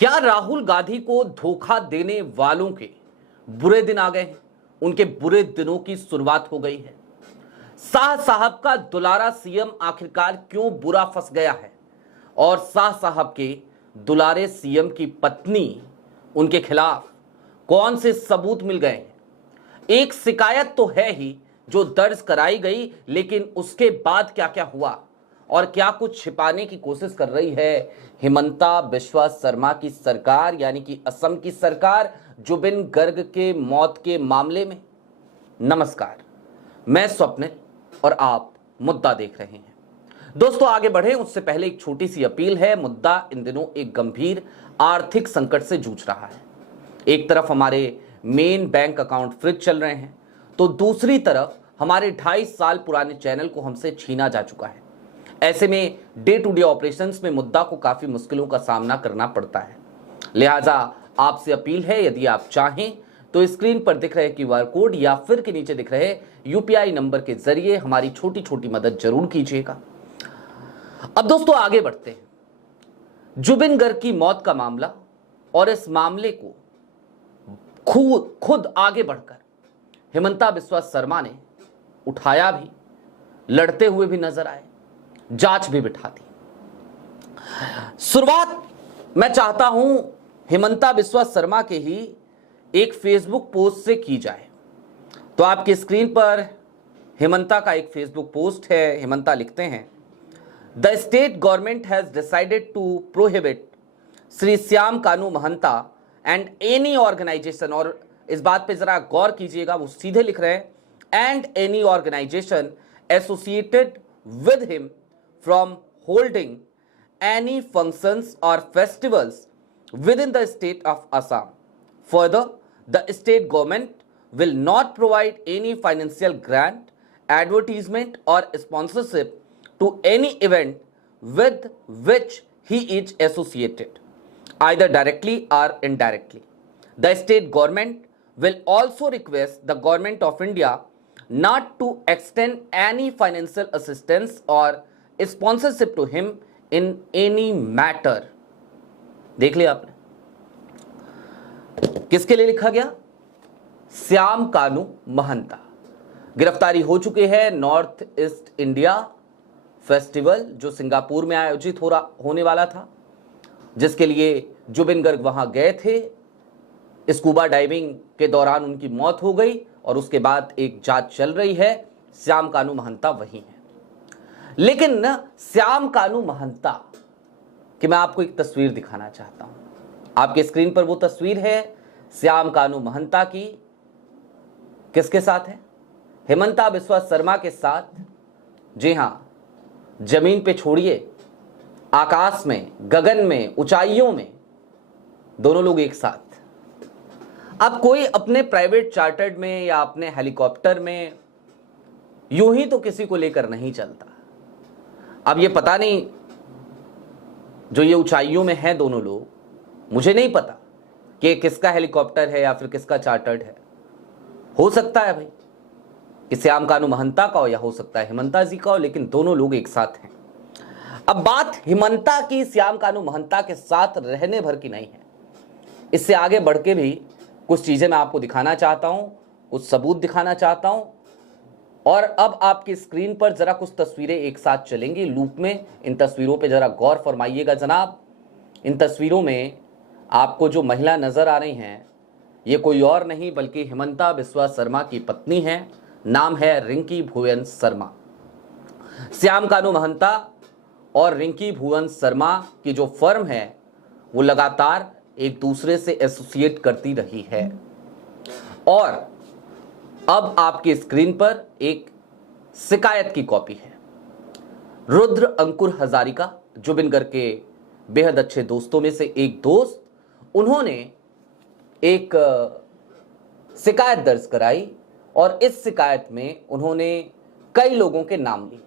क्या राहुल गांधी को धोखा देने वालों के बुरे दिन आ गए हैं? उनके बुरे दिनों की शुरुआत हो गई है। शाह साहब का दुलारा सीएम आखिरकार क्यों बुरा फंस गया है और शाह साहब के दुलारे सीएम की पत्नी उनके खिलाफ कौन से सबूत मिल गए हैं? एक शिकायत तो है ही जो दर्ज कराई गई, लेकिन उसके बाद क्या क्या हुआ और क्या कुछ छिपाने की कोशिश कर रही है हिमंता बिस्वा शर्मा की सरकार, यानी कि असम की सरकार, जुबिन गर्ग के मौत के मामले में। नमस्कार, मैं स्वप्निल और आप मुद्दा देख रहे हैं। दोस्तों, आगे बढ़े उससे पहले एक छोटी सी अपील है। मुद्दा इन दिनों एक गंभीर आर्थिक संकट से जूझ रहा है। एक तरफ हमारे मेन बैंक अकाउंट फ्रीज चल रहे हैं, तो दूसरी तरफ हमारे 2.5 साल पुराने चैनल को हमसे छीना जा चुका है। ऐसे में डे टू डे ऑपरेशंस में मुद्दा को काफी मुश्किलों का सामना करना पड़ता है। लिहाजा आपसे अपील है, यदि आप चाहें तो स्क्रीन पर दिख रहे क्यूआर कोड या फिर के नीचे दिख रहे यूपीआई नंबर के जरिए हमारी छोटी छोटी मदद जरूर कीजिएगा। अब दोस्तों आगे बढ़ते हैं। जुबिन गर्ग की मौत का मामला, और इस मामले को खुद आगे बढ़कर हिमंता बिस्वा शर्मा ने उठाया भी, लड़ते हुए भी नजर आए, जांच भी बिठा दी। शुरुआत मैं चाहता हूं हिमंता बिस्वा शर्मा के ही एक फेसबुक पोस्ट से की जाए। तो आपकी स्क्रीन पर हिमंता का एक फेसबुक पोस्ट है। हिमंता लिखते हैं, the state government has decided to prohibit Shri Shyam Kanu Mahanta and any organisation, और इस बात पे जरा गौर कीजिएगा, वो सीधे लिख रहे हैं, and any organisation associated with him from holding any functions और festivals within the state of Assam. Further, the state government will not provide any financial grant, advertisement or sponsorship to any event with which he is associated, either directly or indirectly. The state government will also request the government of India not to extend any financial assistance or sponsorship to him in any matter. देख लिया आपने, किसके लिए लिखा गया? श्याम कानू महंता। गिरफ्तारी हो चुके हैं नॉर्थ ईस्ट इंडिया फेस्टिवल जो सिंगापुर में आयोजित होने वाला था, जिसके लिए जुबिन गर्ग वहां गए थे। स्कूबा डाइविंग के दौरान उनकी मौत हो गई और उसके बाद एक जांच चल रही है। श्याम कानू महंता वही है। लेकिन श्याम कानू महंता कि मैं आपको एक तस्वीर दिखाना चाहता हूं। आपके स्क्रीन पर वो तस्वीर है श्याम कानू महंता की। किसके साथ है? हिमंता बिस्वा शर्मा के साथ। जी हां, जमीन पे छोड़िए, आकाश में, गगन में, ऊंचाइयों में, दोनों लोग एक साथ। अब कोई अपने प्राइवेट चार्टर्ड में या अपने हेलीकॉप्टर में यूं ही तो किसी को लेकर नहीं चलता। अब ये पता नहीं, जो ये ऊंचाइयों में हैं दोनों लोग, मुझे नहीं पता कि किसका हेलीकॉप्टर है या फिर किसका चार्टर्ड है। हो सकता है भाई कि श्याम कानू महंता का हो या हो सकता है हिमंता जी का हो, लेकिन दोनों लोग एक साथ हैं। अब बात हिमंता की श्याम कानू महंता के साथ रहने भर की नहीं है। इससे आगे बढ़ के भी कुछ चीजें मैं आपको दिखाना चाहता हूं, कुछ सबूत दिखाना चाहता हूं। और अब आपकी स्क्रीन पर जरा कुछ तस्वीरें एक साथ चलेंगी लूप में। इन तस्वीरों पे जरा गौर फरमाइएगा जनाब। इन तस्वीरों में आपको जो महिला नजर आ रही हैं, ये कोई और नहीं बल्कि हिमंता बिस्वा शर्मा की पत्नी है। नाम है रिंकी भुवन शर्मा। श्याम कानू महंता और रिंकी भुवन शर्मा की जो फर्म है वो लगातार एक दूसरे से एसोसिएट करती रही है। और अब आपकी स्क्रीन पर एक शिकायत की कॉपी है। रुद्र अंकुर हजारिका, जुबिन गर्ग के बेहद अच्छे दोस्तों में से एक दोस्त, उन्होंने एक शिकायत दर्ज कराई और इस शिकायत में उन्होंने कई लोगों के नाम लिए।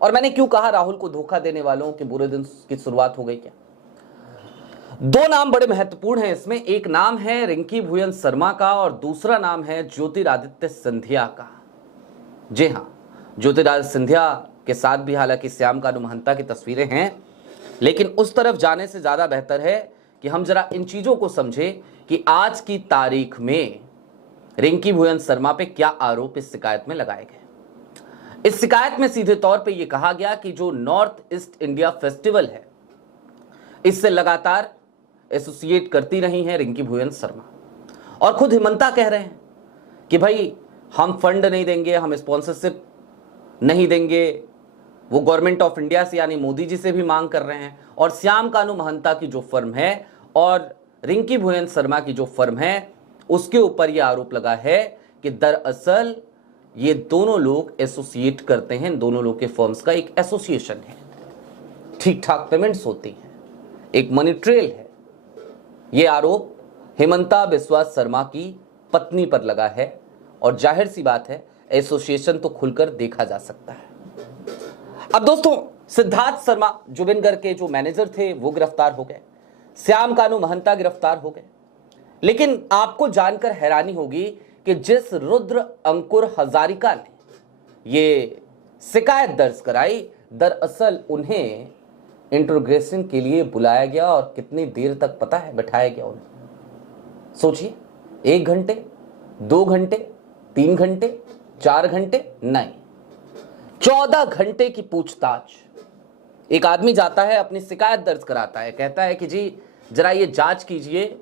और मैंने क्यों कहा राहुल को धोखा देने वालों के बुरे दिन की शुरुआत हो गई क्या? दो नाम बड़े महत्वपूर्ण हैं इसमें। एक नाम है रिंकी भुवन शर्मा का और दूसरा नाम है ज्योतिरादित्य सिंधिया का। जी हां, ज्योतिरादित्य सिंधिया के साथ भी हालांकि श्याम कानू महंता की तस्वीरें हैं, लेकिन उस तरफ जाने से ज्यादा बेहतर है कि हम जरा इन चीजों को समझें कि आज की तारीख में रिंकी भुवन शर्मा पे क्या आरोप इस शिकायत में लगाए गए। इस शिकायत में सीधे तौर पे यह कहा गया कि जो नॉर्थ ईस्ट इंडिया फेस्टिवल है, इससे लगातार एसोसिएट करती रही हैं रिंकी भुवन शर्मा, और खुद हेमंता कह रहे हैं कि भाई हम फंड नहीं देंगे, हम स्पॉन्सरशिप नहीं देंगे। वो गवर्नमेंट ऑफ इंडिया से यानी मोदी जी से भी मांग कर रहे हैं। और श्याम कानू महंता की जो फर्म है और रिंकी भुवन शर्मा की जो फर्म है, उसके ऊपर यह आरोप लगा है कि दरअसल ये दोनों लोग एसोसिएट करते हैं, दोनों लोग के फर्म्स का एक एसोसिएशन है, ठीक ठाक पेमेंट्स होती हैं, एक मनी ट्रेल है। ये आरोप हेमंता बिस्वा शर्मा की पत्नी पर लगा है और जाहिर सी बात है एसोसिएशन तो खुलकर देखा जा सकता है। अब दोस्तों, सिद्धार्थ शर्मा जुबिन गर्ग के जो मैनेजर थे वो गिरफ्तार हो गए, श्याम कानू महंता गिरफ्तार हो गए। लेकिन आपको जानकर हैरानी होगी कि जिस रुद्र अंकुर हजारिका ने ये शिकायत दर्ज कराई, दरअसल उन्हें इंट्रोगेशन के लिए बुलाया गया और कितनी देर तक पता है बैठाया गया उन्हें। सोचिए, 1 घंटे, 2 घंटे, 3 घंटे, 4 घंटे नहीं, 14 घंटे की पूछताछ। एक आदमी जाता है, अपनी शिकायत दर्ज कराता है, कहता है कि जी जरा ये जांच कीजिए,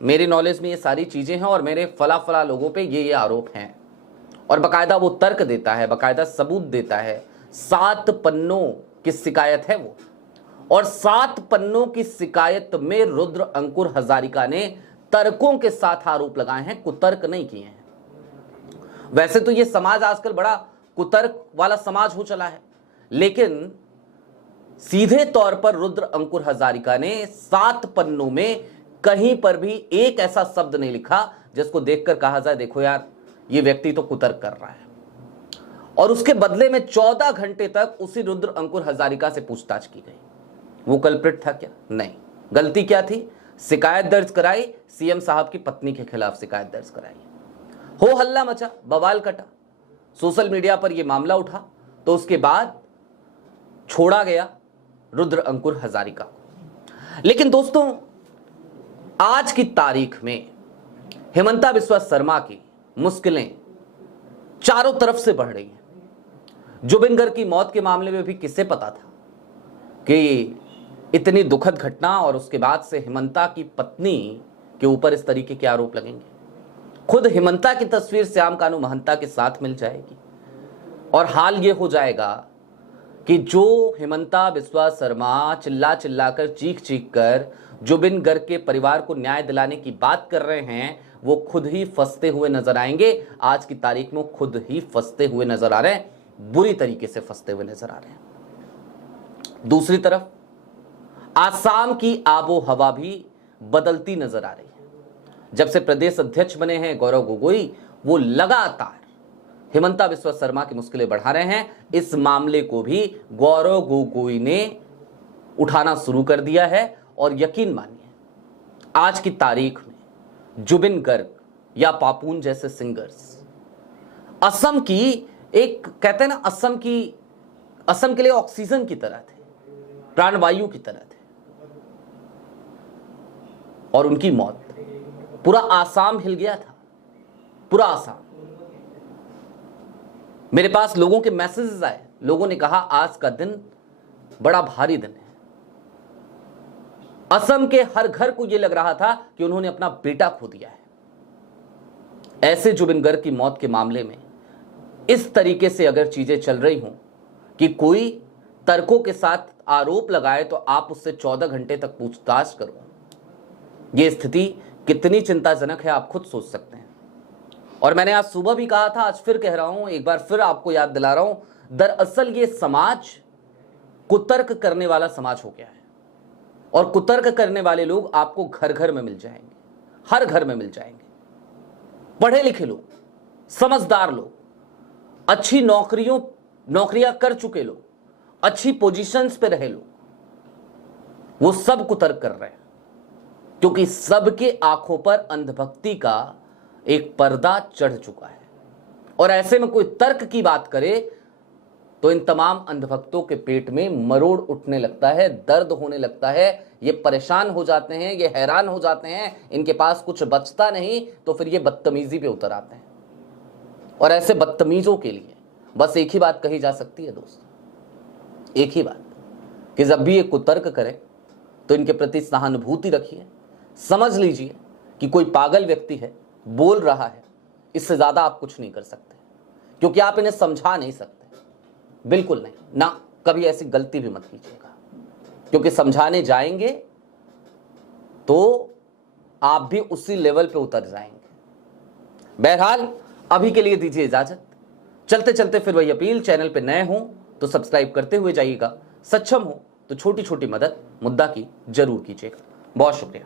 मेरे नॉलेज में ये सारी चीजें हैं और मेरे फला फला लोगों पे ये आरोप हैं, और बकायदा वो तर्क देता है, बकायदा सबूत देता है। 7 पन्नों की शिकायत है वो, और 7 पन्नों की शिकायत में रुद्र अंकुर हजारिका ने तर्कों के साथ आरोप लगाए हैं, कुतर्क नहीं किए हैं। वैसे तो ये समाज आजकल बड़ा कुतर्क वाला समाज हो चला है, लेकिन सीधे तौर पर रुद्र अंकुर हजारिका ने 7 पन्नों में कहीं पर भी एक ऐसा शब्द नहीं लिखा जिसको देखकर कहा जाए देखो यार ये व्यक्ति तो कुतर्क कर रहा है। और उसके बदले में 14 घंटे तक उसी रुद्र अंकुर हजारिका से पूछताछ की गई। वो कल्प्रिट था क्या? नहीं। गलती क्या थी? शिकायत दर्ज कराई, सीएम साहब की पत्नी के खिलाफ शिकायत दर्ज कराई, हो हल्ला मचा, बवाल कटा, सोशल मीडिया पर यह मामला उठा, तो उसके बाद छोड़ा गया रुद्र अंकुर हजारिका को। लेकिन दोस्तों, आज की तारीख में हेमंता बिस्वा शर्मा की मुश्किलें चारों तरफ से बढ़ रही हैं। जुबिन गर्ग की मौत के मामले में भी किसे पता था कि इतनी दुखद घटना और उसके बाद से हेमंता की पत्नी के ऊपर इस तरीके के आरोप लगेंगे। खुद हेमंता की तस्वीर श्याम कानू महंता के साथ मिल जाएगी और हाल ये हो जाएगा कि जो हेमंता बिस्वा शर्मा चिल्ला चिल्लाकर चीख चीख कर जुबिन गर्ग के परिवार को न्याय दिलाने की बात कर रहे हैं, वो खुद ही फंसते हुए नजर आएंगे। आज की तारीख में खुद ही फंसते हुए नजर आ रहे हैं, बुरी तरीके से फंसते हुए नजर आ रहे हैं। दूसरी तरफ आसाम की आबो हवा भी बदलती नजर आ रही है। जब से प्रदेश अध्यक्ष बने हैं गौरव गोगोई, वो लगातार हेमंता बिस्वा शर्मा की मुश्किलें बढ़ा रहे हैं। इस मामले को भी गौरव गोगोई ने उठाना शुरू कर दिया है और यकीन मानिए आज की तारीख में जुबिन गर्ग या पापून जैसे सिंगर्स असम की एक, कहते हैं ना, असम के लिए ऑक्सीजन की तरह थे, प्राणवायु की तरह थे, और उनकी मौत पूरा आसाम हिल गया था, पूरा आसाम। मेरे पास लोगों के मैसेजेस आए, लोगों ने कहा आज का दिन बड़ा भारी दिन है। असम के हर घर को यह लग रहा था कि उन्होंने अपना बेटा खो दिया है। ऐसे जुबिन गर्ग की मौत के मामले में इस तरीके से अगर चीजें चल रही हों कि कोई तर्कों के साथ आरोप लगाए तो आप उससे 14 घंटे तक पूछताछ करो, यह स्थिति कितनी चिंताजनक है आप खुद सोच सकते हैं। और मैंने आज सुबह भी कहा था, आज फिर कह रहा हूं, एक बार फिर आपको याद दिला रहा हूं, दरअसल ये समाज कुतर्क करने वाला समाज हो गया है और कुतर्क करने वाले लोग आपको घर घर में मिल जाएंगे, हर घर में मिल जाएंगे। पढ़े लिखे लोग, समझदार लोग, अच्छी नौकरियां कर चुके लोग, अच्छी पोजीशंस पे रहे लोग, वो सब कुतर्क कर रहे हैं, क्योंकि सबके आंखों पर अंधभक्ति का एक पर्दा चढ़ चुका है। और ऐसे में कोई तर्क की बात करे तो इन तमाम अंधभक्तों के पेट में मरोड़ उठने लगता है, दर्द होने लगता है, ये परेशान हो जाते हैं, ये हैरान हो जाते हैं, इनके पास कुछ बचता नहीं, तो फिर ये बदतमीजी पे उतर आते हैं। और ऐसे बदतमीजों के लिए बस एक ही बात कही जा सकती है दोस्तों, एक ही बात, कि जब भी ये कुतर्क करें तो इनके प्रति सहानुभूति रखिए, समझ लीजिए कि कोई पागल व्यक्ति है, बोल रहा है, इससे ज्यादा आप कुछ नहीं कर सकते, क्योंकि आप इन्हें समझा नहीं सकते, बिल्कुल नहीं ना, कभी ऐसी गलती भी मत कीजिएगा, क्योंकि समझाने जाएंगे तो आप भी उसी लेवल पे उतर जाएंगे। बहरहाल अभी के लिए दीजिए इजाजत, चलते चलते फिर वही अपील, चैनल पे नए हो तो सब्सक्राइब करते हुए जाइएगा, सक्षम हो तो छोटी छोटी मदद मुद्दा की जरूर कीजिएगा। बहुत शुक्रिया।